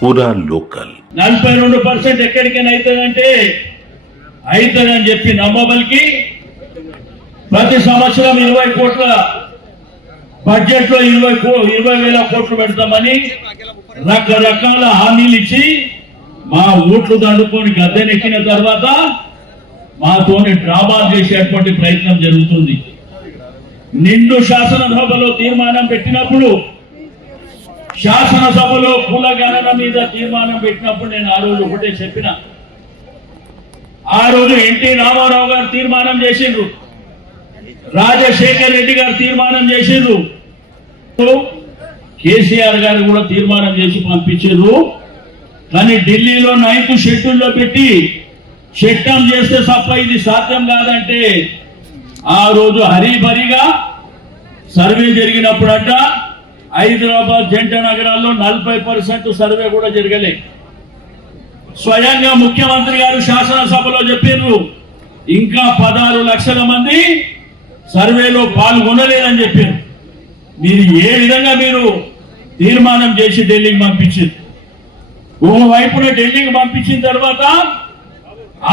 పూరా లోకల్ 42% ఎక్కడికైనా అవుతుందంటే అవుతుందని చెప్పి నమ్మబలికి ప్రతి సంవత్సరం 20 కోట్ల బడ్జెట్ లో 20,000 కోట్లు పెడతామని రకరకాల హామీలు ఇచ్చి మా ఓట్లు దండుకొని గద్దెనెక్కిన తర్వాత మాతోని డ్రామాలు చేసేటువంటి ప్రయత్నం జరుగుతుంది. నిండు శాసనసభలో తీర్మానం పెట్టినప్పుడు, శాసనసభలో కులగణన మీద తీర్మానం పెట్టినప్పుడు నేను ఆ రోజు ఒకటే చెప్పిన. ఆ రోజు ఎన్టీ రామారావు గారు తీర్మానం చేసిండ్రు, రాజశేఖర్ రెడ్డి గారు తీర్మానం చేసిండ్రు, కేసీఆర్ గారు కూడా తీర్మానం చేసి పంపించారు. కానీ ఢిల్లీలో 9th షెడ్యూల్లో పెట్టి చట్టం చేస్తే తప్ప ఇది సాధ్యం కాదంటే ఆ రోజు హరిభరిగా సర్వే జరిగినప్పుడట హైదరాబాద్ జంట నగరాల్లో 40% సర్వే కూడా జరగలే. స్వయంగా ముఖ్యమంత్రి గారు శాసనసభలో చెప్పారు ఇంకా 16 లక్షల మంది సర్వేలో పాల్గొనలేదని చెప్పారు. మీరు ఏ విధంగా మీరు తీర్మానం చేసి ఢిల్లీకి పంపించారు. ఓవైపున ఢిల్లీకి పంపించిన తర్వాత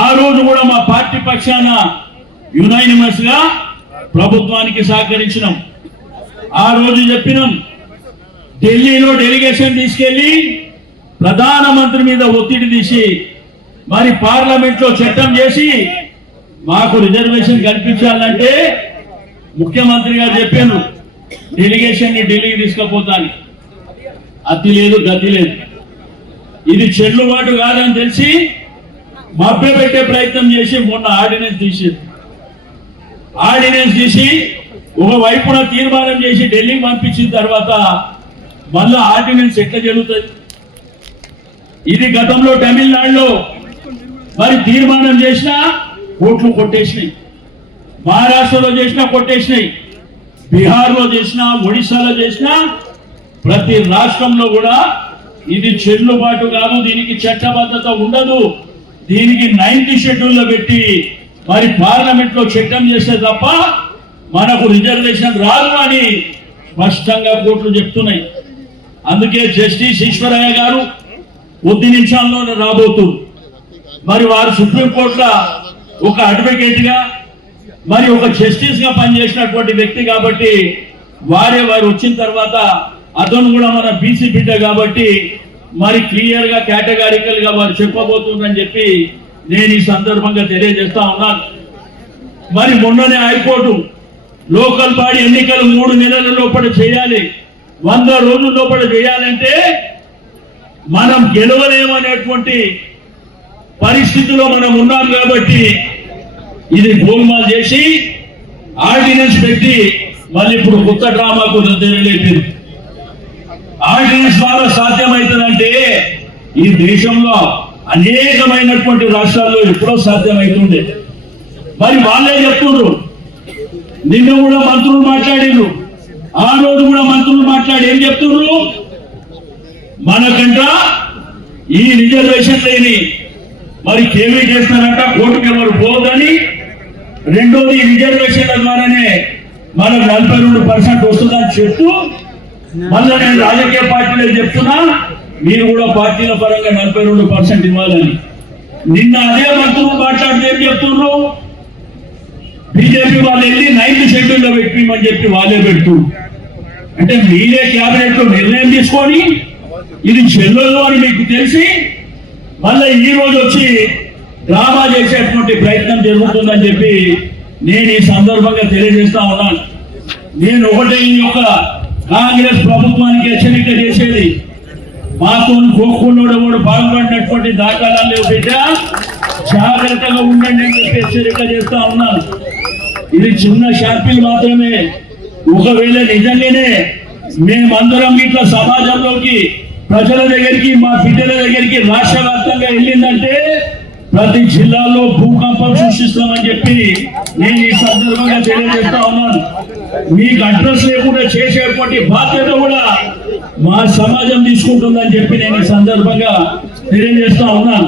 ఆ రోజు కూడా మా పార్టీ పక్షాన యునానిమస్ గా ప్రభుత్వానికి సహకరించినాం. ఆ రోజు చెప్పినాం ఢిల్లీలో డెలిగేషన్ తీసుకెళ్లి ప్రధానమంత్రి మీద ఒత్తిడి తీసి మరి పార్లమెంట్ లో చట్టం చేసి మాకు రిజర్వేషన్ కల్పించాలంటే ముఖ్యమంత్రి గారు చెప్పాను డెలిగేషన్ ని ఢిల్లీకి తీసుకుపోతాను. అతి లేదు గతి లేదు, ఇది చెల్లుబాటు కాదని తెలిసి మభ్యపెట్టే ప్రయత్నం చేసి మొన్న ఆర్డినెన్స్ తీసి ఒకవైపున తీర్మానం చేసి ఢిల్లీకి పంపించిన తర్వాత మళ్ళా ఆర్డినెన్స్ ఎట్లా జరుగుతుంది? ఇది గతంలో తమిళనాడులో మరి తీర్మానం చేసినా కోట్లు కొట్టేసినాయి, మహారాష్ట్రలో చేసినా కొట్టేసినాయి, బీహార్లో చేసినా, ఒడిశాలో చేసినా ప్రతి రాష్ట్రంలో కూడా ఇది చెల్లుబాటు కాదు, దీనికి చట్టబద్ధత ఉండదు, దీనికి 9th షెడ్యూల్లో పెట్టి మరి పార్లమెంట్ లో చట్టం చేస్తే తప్ప మనకు రిజర్వేషన్ రాదు అని స్పష్టంగా కోర్టులు చెప్తున్నాయి. అందుకే జస్టిస్ ఈశ్వరయ్య గారు కొద్ది నిమిషాల్లోనే రాబోతున్నారు. మరి వారు సుప్రీంకోర్టులో ఒక అడ్వకేట్ గా మరి ఒక జస్టిస్ గా పనిచేసినటువంటి వ్యక్తి కాబట్టి వారు వచ్చిన తర్వాత అతను కూడా మన బీసీ బిడ్డ కాబట్టి మరి క్లియర్ గా కేటగారికల్ గా వారు చెప్పబోతుందని చెప్పి నేను ఈ సందర్భంగా తెలియజేస్తా ఉన్నాను. మరి మొన్ననే హైకోర్టు లోకల్ బాడీ ఎన్నికలు 3 నెలల లోపల చేయాలి, 100 రోజుల లోపల చేయాలంటే మనం గెలవలేమనేటువంటి పరిస్థితిలో మనం ఉన్నాం కాబట్టి ఇది గోల్మాల్ చేసి ఆర్డినెన్స్ పెట్టి మళ్ళీ ఇప్పుడు కొత్త డ్రామాకు తెలియలేదు. ఆర్డినెన్స్ ద్వారా సాధ్యమవుతుందంటే ఈ దేశంలో అనేకమైనటువంటి రాష్ట్రాల్లో ఎప్పుడో సాధ్యమవుతుండే. మరి వాళ్ళే చెప్తున్నారు, నిన్న కూడా మంత్రులు మాట్లాడారు, ఆ రోజు కూడా మంత్రులు మాట్లాడి ఏం చెప్తున్నారు, మనకంట ఈ రిజర్వేషన్ లేని మరి కేవీ చేస్తారంట, కోర్టుకు ఎవరు పోదని, రెండోది రిజర్వేషన్ల ద్వారానే మనకు 42% వస్తుందని చెప్తూ మళ్ళీ నేను రాజకీయ పార్టీలో చెప్తున్నా మీరు కూడా పార్టీల పరంగా 42% ఇవ్వాలని. నిన్న అదే మంత్రులు మాట్లాడితే ఏం చెప్తున్నారు, బీజేపీ వాళ్ళు వెళ్ళి 9th షెడ్యూల్లో పెట్టమని చెప్పి వాళ్ళే పెడుతూ, అంటే మీరే క్యాబినెట్ లో నిర్ణయం తీసుకొని ఇది చెల్లదు అని మీకు తెలిసి మళ్ళీ ఈ రోజు వచ్చి డ్రామా చేసేటువంటి ప్రయత్నం జరుగుతుందని చెప్పి నేను ఈ సందర్భంగా తెలియజేస్తా ఉన్నాను. నేను ఒకటే ఈ యొక్క కాంగ్రెస్ ప్రభుత్వానికి హెచ్చరిక చేసేది, మాతో కోక్కున్నోడు కూడా పాల్గొన్నటువంటి దాఖలాలు లేవు బిడ్డ, జాగ్రత్తగా ఉండండి అని చెప్పి హెచ్చరిక చేస్తా ఉన్నాను. ఇది చిన్న షార్పీలు మాత్రమే. ఒకవేళ నిజంగానే మేమందరం ఇట్లా సమాజంలోకి ప్రజల దగ్గరికి మా బిడ్డల దగ్గరికి రాష్ట్ర వ్యాప్తంగా వెళ్ళిందంటే ప్రతి జిల్లాలో భూకంపం సృష్టిస్తామని చెప్పి నేను ఈ సందర్భంగా తెలియజేస్తా ఉన్నాను. మీకు అడ్రస్ లేకుండా చేసేటువంటి బాధ్యత కూడా మా సమాజం తీసుకుంటుందని చెప్పి నేను ఈ సందర్భంగా తెలియజేస్తా ఉన్నాను.